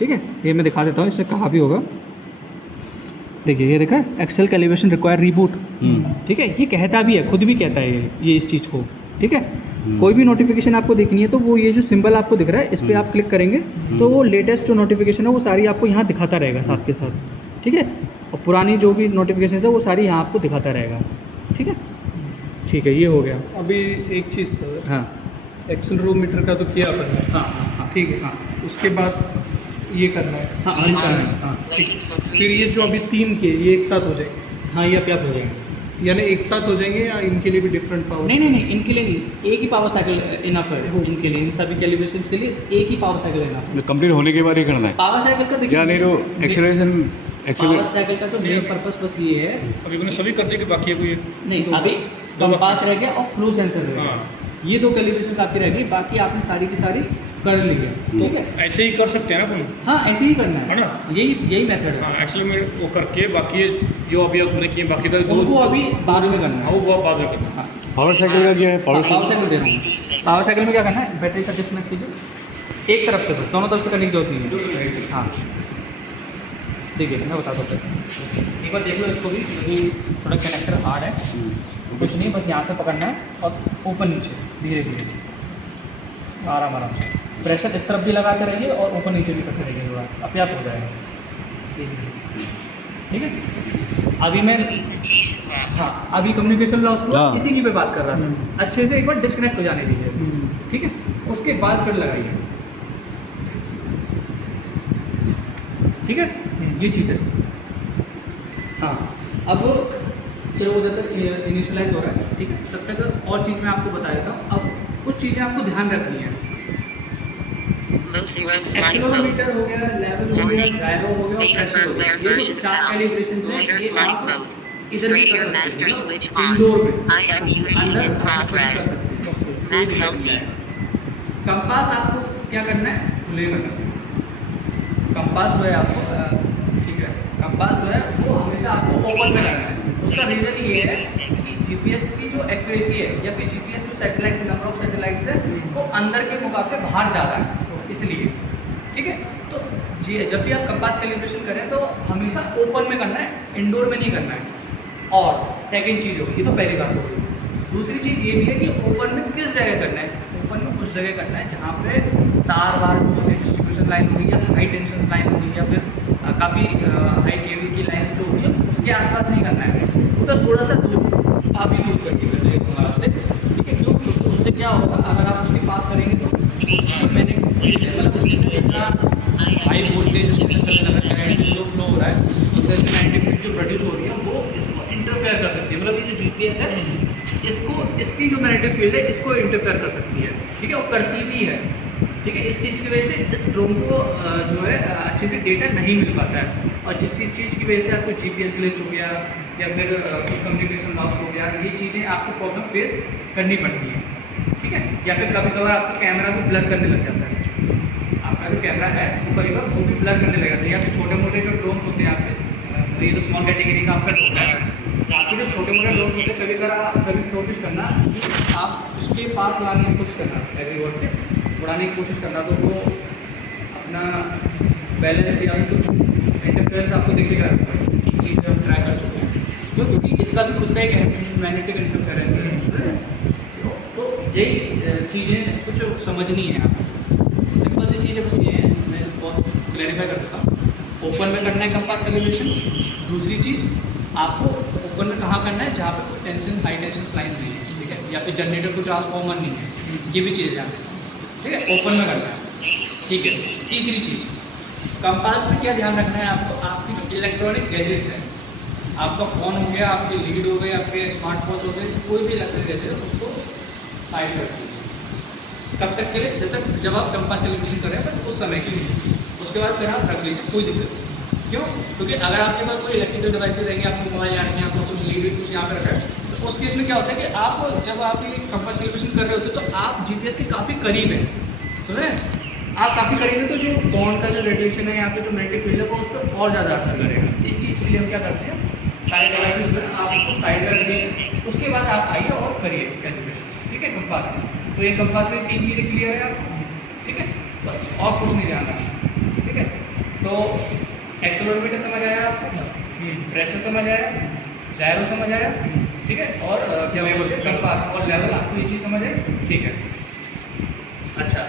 ठीक है, ये मैं दिखा देता हूँ, इससे कहाँ भी होगा। देखिए ये देखा, एक्सेल कैलिब्रेशन रिक्वायर रीबूट। ठीक है, ये कहता भी है, खुद भी कहता है ये इस चीज़ को। ठीक है, कोई भी नोटिफिकेशन आपको देखनी है तो वो ये जो सिंबल आपको दिख रहा है इस पर आप क्लिक करेंगे तो वो लेटेस्ट जो नोटिफिकेशन है वो सारी आपको यहाँ दिखाता रहेगा साथ के साथ। ठीक है, और पुरानी जो भी नोटिफिकेशन है वो सारी यहाँ आपको दिखाता रहेगा। ठीक है, ठीक है, ये हो गया। अभी एक चीज़ था, हाँ एक्सेलरोमीटर का तो किया अपन ने। हाँ हाँ, ठीक है। हाँ उसके बाद ये करना है। हाँ हाँ हाँ, ठीक है। फिर ये जो अभी 3 के ये एक साथ हो जाएंगे, हाँ ये आप हो जाएंगे। यानी एक साथ हो जाएंगे या इनके लिए भी डिफरेंट पावर? नहीं, इनके लिए नहीं, एक ही पावर साइकिल इनफ है इनके लिए, इन सभी कैलिब्रेशंस के लिए एक ही पावर साइकिल इनफ है। कंप्लीट होने के बाद ही करना है पावर साइकिल का देखिए, क्या नहीं तो एक्सेलरेशन पावर साइकिल का तो मेन पर्पस बस ये है। अभी मैंने सभी कर दिए कि बाकी है कोई? नहीं, अभी कंपास रह गया और फ्लो सेंसर रह गया, ये दो कैलिब्रेशंस आपकी रह गई, बाकी आपने सारी की सारी कर ली है। ठीक है, ऐसे ही कर सकते हैं ना अपन? हाँ ऐसे ही करना है है ना? यही मेथड है। हाँ, एक्चुअली मैं वो करके बाकी जो अभी आपने किए बाकी का उनको अभी बाद में करना है। वो बाद में करना। हाँ, पावर साइकिल का क्या है? पावर साइकिल दे रहा हूँ। पावर साइकिल में क्या करना है, बैटरी का डिस्कनेक्ट कीजिए एक तरफ से, बस दोनों तरफ से करने की जरूरत नहीं है। हाँ देखिए मैं बताता हूँ, एक बार देख लो इसको भी, यदि थोड़ा कनेक्टर हार्ड है, कुछ नहीं, बस यहाँ से पकड़ना है और ऊपर नीचे धीरे धीरे आराम आराम से प्रेशर इस तरफ भी लगाते रहिए और ऊपर नीचे भी करते रहिए, थोड़ा अपने आप हो जाएगा इजीली। ठीक है, अभी मैं हाँ अभी कम्युनिकेशन लॉस को हाँ। इसी की पे बात कर रहा था, अच्छे से एक बार डिस्कनेक्ट हो जाने दीजिए। ठीक है, उसके बाद फिर लगाइए। ठीक है, ये चीज़ है। हाँ, अब चलो वो जब तक इनिशियलाइज हो रहा है, ठीक है, तब तक और चीज़ मैं आपको बता देता हूँ। अब कुछ चीज़ें आपको ध्यान रखनी है। एक्सेलरोमीटर हो गया, लेवल हो गया, जायरो हो गया और प्रेशर हो गया, ये जो 4 कैलिब्रेशंस हैं ये आप इधर भी कर सकते हैं, इंडोर में अंदर कर सकते हैं। कंपास आपको क्या करना है, खुले में करना है। कंपास जो है आपको ठीक है, कंपास जो है वो हमेशा आपको ओपन में करना है। उसका रीज़न ये है कि जीपीएस की जो एक्यूरेसी है या फिर जीपीएस जो सैटेलाइट्स, नंबर ऑफ सैटेलाइट्स है वो अंदर के मुकाबले बाहर ज़्यादा है, इसलिए। ठीक है, तो जी जब भी आप कंपास कैलिब्रेशन करें तो हमेशा ओपन में करना है, इंडोर में नहीं करना है। और सेकंड चीज़ होगी, ये तो पहली बात होगी। दूसरी चीज़ ये भी है कि ओपन में किस जगह करना है। ओपन में उस जगह करना है जहाँ पे तार वार होगी, डिस्ट्रीब्यूशन लाइन होगी या हाई टेंशन लाइन होगी या फिर काफ़ी हाई केवी की लाइन्स जो होगी उसके आसपास नहीं करना है, उसका थोड़ा सा दूर, आप ही दूर करके करिएगा आपसे। ठीक है, क्यों? क्योंकि उससे क्या होगा, अगर आप उसके पास करेंगे तो उसकी मैंने मतलब उसके अंदर इतना हाई वोल्टेज उसके अंदर चलने लगा है, जो फ्लो हो रहा है उससे 90 फीट जो प्रोड्यूस हो रही है वो इसको इंटरफेयर कर सकती है। मतलब ये जो जीपीएस है इसको, इसकी जो मैग्नेटिक फील्ड है इसको इंटरफेयर कर सकती है। ठीक है, वो करती भी है। ठीक है, इस चीज़ की वजह से इस ड्रोन को जो है अच्छे से डेटा नहीं मिल पाता है, और जिसकी चीज़ की वजह से आपको जीपीएस ग्लिच हो गया या फिर कुछ कम्युनिकेशन लॉस हो गया, ये चीज़ें आपको प्रॉब्लम फेस करनी पड़ती है। ठीक है, या फिर कभी कभार आपका कैमरा भी ब्लर करने लग जाता है। आपका जो कैमरा है वो कभी कभार वो भी ब्लर करने लग जाता है, या फिर छोटे मोटे जो ड्रोन्स होते हैं आपके, तो ये तो स्मॉल कैटेगरी का आपका ड्रोन है। आपके जो छोटे मोटे ड्रोन्स होते हैं कभी नोटिस करना कि आप उसके पास लाने की कोशिश करना, एवरी वर्ड के उड़ाने की कोशिश करना, तो वो अपना बैलेंस या फिर कुछ इंटरफेरेंस आपको दिखेगा कि हम ट्रैक कर चुके हैं, क्योंकि इसका भी खुद का एक मैग्नेटिक इंटरफेरेंस है। तो यही चीज़ें कुछ समझनी है आपको, सिंपल सी चीज़ें बस ये है, मैं बहुत क्लैरिफाई कर देता हूँ। ओपन में करना है कंपास कैलिब्रेशन। दूसरी चीज़, आपको ओपन में कहाँ करना है, जहाँ पे कोई टेंशन हाई टेंशन लाइन नहीं है, ठीक है, या फिर जनरेटर को ट्रांसफॉर्मर नहीं है, ये भी चीज़ ध्यान रखना। ठीक है, ओपन में करना है। ठीक है, तीसरी चीज़, कंपास में क्या ध्यान रखना है आपको, आपकी जो इलेक्ट्रॉनिक गैजेट्स हैं, आपका फ़ोन हो गया, आपके लीड हो गए, आपके स्मार्ट वॉच हो गए, कोई भी इलेक्ट्रॉनिक गैजेट है उसको साइड कर दीजिए। कब तक के लिए, जब आप कंपास कैलिब्रेशन करें, बस उस समय के लिए। उसके बाद फिर आप रख लीजिए, कोई दिक्कत नहीं। क्यों? क्योंकि अगर आपके पास कोई इलेक्ट्रिकल डिवाइसेज रहेंगे, आपको मोबाइल आ रहे हैं, आपको कुछ लीड कुछ यहाँ पर रखा है, तो उस केस में क्या होता है कि आप जब आप ये कंपास कैलिब्रेशन कर रहे होते हैं तो आप जीपीएस के काफ़ी करीब हैं, सुने आप काफ़ी करीब हैं, तो जो बॉन्ड का जो रेडिएशन है, यहाँ पे जो मैग्नेटिक फील्ड है वो उस पर और ज़्यादा असर करेगा। इस चीज़ के लिए हम क्या करते हैं, सारे डिवाइसेज जो है आप उसको साइड में रखिए, उसके बाद आप आइए और करिए कैलिब्रेशन। ठीक है, कंपास में तो ये कंपास में 3 चीज़ें क्लियर है आपको। ठीक है, बस और कुछ नहीं ध्यान रखना। ठीक है। तो एक्सेलरोमीटर समझ आया आपको, प्रेशर समझ आया, जायरो समझ आया, ठीक है, और क्या बोलते हैं कंपास और लेवल, आपको ये चीज़ समझ आई, ठीक है। अच्छा,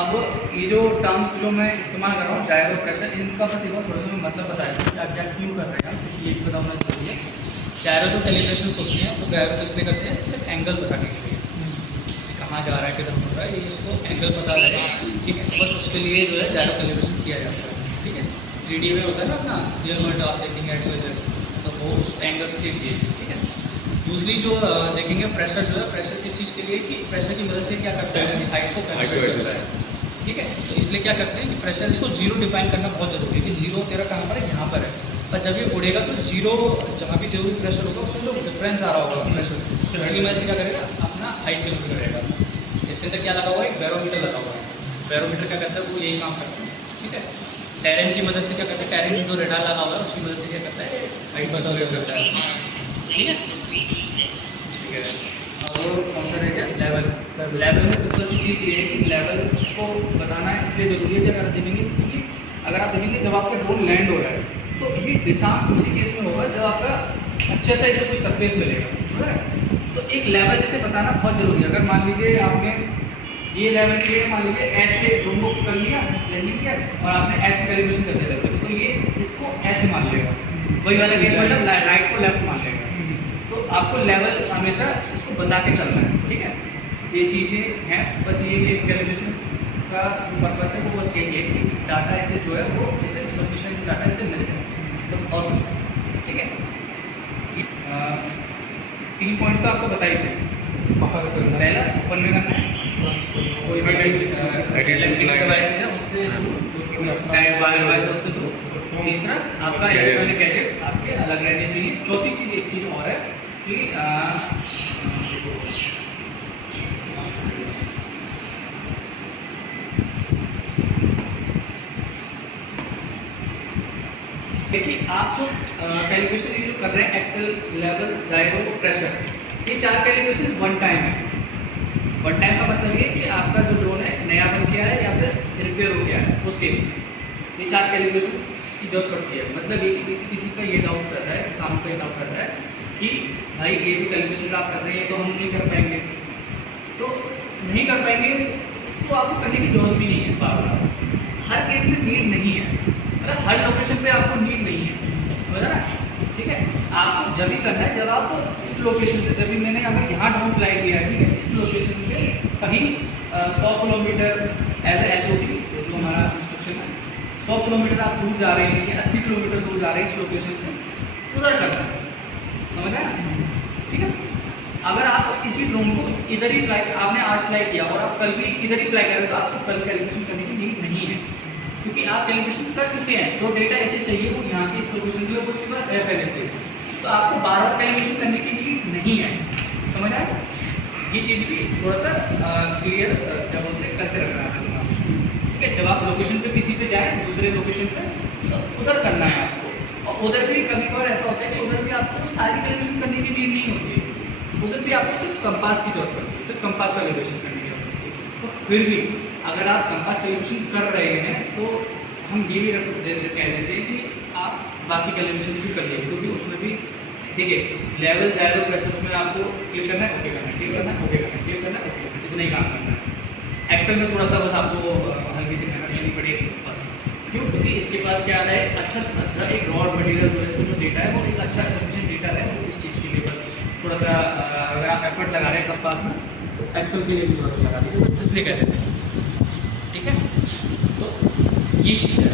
अब ये जो टर्म्स जो मैं इस्तेमाल कर रहा हूँ, जायरो, प्रेशर, इनका बस एक बार थोड़ा सा मैं मतलब बताया कि क्या क्या क्यों कर रहे हैं, क्योंकि ये भी पता होना जरूरी है। जायरो जो कैलिब्रेशंस होती हैं वो जायरो किस लिए करते हैं, सिर्फ एंगल बताने के लिए, कहाँ जा रहा है, किधर मुड़ रहा है, ये इसको एंगल पता रहे, ठीक है, बस उसके लिए जो है जायरो कैलिब्रेशन किया जाता है, ठीक है। 3D में होता है ना अपना, रियल वर्ल्ड आप देखेंगे एक्सवाइजेड, तो वो उस एंगल्स के लिए, ठीक है। दूसरी जो देखेंगे प्रेशर जो है, प्रेशर किस चीज़ के लिए कि प्रेशर की मदद से क्या करता है, हाइट को कैलकुलेट करता है, ठीक है। तो इसलिए क्या करते हैं कि प्रेशर, इसको जीरो डिफाइन करना बहुत जरूरी है कि जीरो तेरा कहाँ पर है, यहाँ पर है, पर जब ये उड़ेगा तो जीरो जहाँ भी जो भी प्रेशर होगा उसमें जो डिफरेंस आ रहा होगा प्रेशर, उसकी वजह से क्या करेगा, अपना हाइट कैलकुलेट करेगा। इसके अंदर क्या लगा हुआ है, एक बैरोमीटर लगा हुआ है, बैरोमीटर क्या करता है, वो यही काम करता है, ठीक है। टेरेन की मदद से क्या करता है, टेरेन जो रेडार लगा हुआ है उसकी मदद से क्या करता है, हाइट कैलकुलेट करता है, ठीक है, ठीक है। और कौन सा रहेगा, लेवल। लेवल में सबसे अच्छी चीज़ ये है कि लेवल उसको बताना इसलिए ज़रूरी है कि अगर आप देखेंगे, क्योंकि अगर आप देखेंगे जब आपका ड्रोन लैंड हो रहा है तो ये दिशा उसी केस में होगा जब आपका अच्छे से इसे कोई सरफेस मिलेगा, तो एक लेवल इसे बताना बहुत ज़रूरी है। अगर मान लीजिए आपने ये लेवल के लिए मान लीजिए ऐसे ड्रोन को कर लिया, लैंडिंग किया और आपने ऐसे कैलिब्रेशन कर दिया, तो ये इसको ऐसे मान लेगा, वही वाला केस मतलब राइट को लेफ्ट मान लेगा। तो आपको लेवल हमेशा इसको बता के चलना है, ठीक है। ये चीज़ें हैं, बस ये कि कैलिब्रेशन का जो पर्पस है वो बस यही है कि डाटा ऐसे जो है वो इसे सफिशिएंट डाटा इसे मिल जाए, तो और कुछ नहीं, ठीक है। 3 पॉइंट्स तो आपको बताई थे, पहला ओपन में करना है, कोई भी डिवाइस है उससे डिवाइस है उससे दो, तीसरा आपका इलेक्ट्रॉनिक गैजेट्स आपके अलग रहने चाहिए, चौथी चीज़ एक चीज़ और है कि देखिए आप जो कैलिब्रेशन ये जो कर रहे हैं, एक्सेल, लेवल, जायरो, प्रेशर, ये 4 कैलिब्रेशन वन टाइम है। वन टाइम का मतलब ये कि आपका जो ड्रोन है नया बन गया है या फिर रिपेयर हो गया है, उस केस में ये 4 कैलिब्रेशन की जरूरत पड़ती है। मतलब ये कि किसी का ये डाउट कर रहा है, किसान को ये डाउट कर रहा है कि भाई ये जो कैलिब्रेशन आप कर रहे हैं तो हम नहीं कर पाएंगे, तो नहीं कर पाएंगे तो आपको करने की जरूरत भी नहीं है। बार हर केस में नीड नहीं है, मतलब हर लोकेशन पे आपको नीड नहीं है, समझा ना, ठीक है। आपको जब भी करना है जब आप इस लोकेशन से, जब भी मैंने अगर यहाँ ड्रोन फ्लाई किया है, ठीक है, इस लोकेशन से कहीं 100 किलोमीटर एज ए SOP जो हमारा इंस्ट्रक्शन है, 100 किलोमीटर आप दूर जा रहे हैं या 80 किलोमीटर दूर जा रहे हैं इस लोकेशन से, उधर करना है, समझा ना, ठीक है। अगर आप इसी ड्रोन को इधर ही फ्लाई, आपने आज फ्लाई किया और आप कल भी इधर ही फ्लाई करें तो आपको कल कैलिब्रेशन करने की नीड नहीं है, क्योंकि आप कैलिब्रेशन कर चुके हैं। जो डेटा ऐसे चाहिए वो यहाँ की इस लोकेशन के लिए वो उसके बाद है पहले से, तो आपको बार-बार कैलिब्रेशन करने की नीड नहीं है, समझ आए। ये चीज़ भी थोड़ा सा क्लियर क्या बोलते हैं करके रखना है, ठीक है। जब आप लोकेशन पे किसी पे जाएँ, दूसरे लोकेशन पे, तो उधर करना है आपको, और उधर भी कभी कभार ऐसा होता है कि उधर भी आपको सारी कैलिब्रेशन करने की नीड नहीं होती है, उधर भी आपको सिर्फ कंपास की जरूरत पड़ती है, सिर्फ कंपास कैलिब्रेशन करने की जरूरत पड़ती है। तो फिर भी अगर आप कंपास कैलिब्रेशन कर रहे हैं तो हम ये भी कह देते हैं कि आप बाकी कैलिब्रेशन भी करिए, क्योंकि उसमें भी देखिए लेवल, जायरो, प्रेशर, उसमें आपको क्लिक करना है, ओके करना है, क्लिक करना है, ओके करना है, क्लिक करना है, ओके, इतना ही काम करना है। एक्सेल में थोड़ा सा बस आपको हल्की सी मेहनत करनी पड़ेगी बस, क्यों, क्योंकि इसके पास क्या है, अच्छा से अच्छा एक रॉ मटेरियल जो है, इसको जो डेटा है वो एक अच्छा सफिशिएंट डेटा है, वो इस चीज़ के लिए बस थोड़ा सा अगर आप एफर्ट लगा रहे हैं कंपास में तो एक्सेल के लिए भी जरूरत लगा दीजिए, तो इसलिए कहते हैं, ठीक है। तो ये चीज़ है।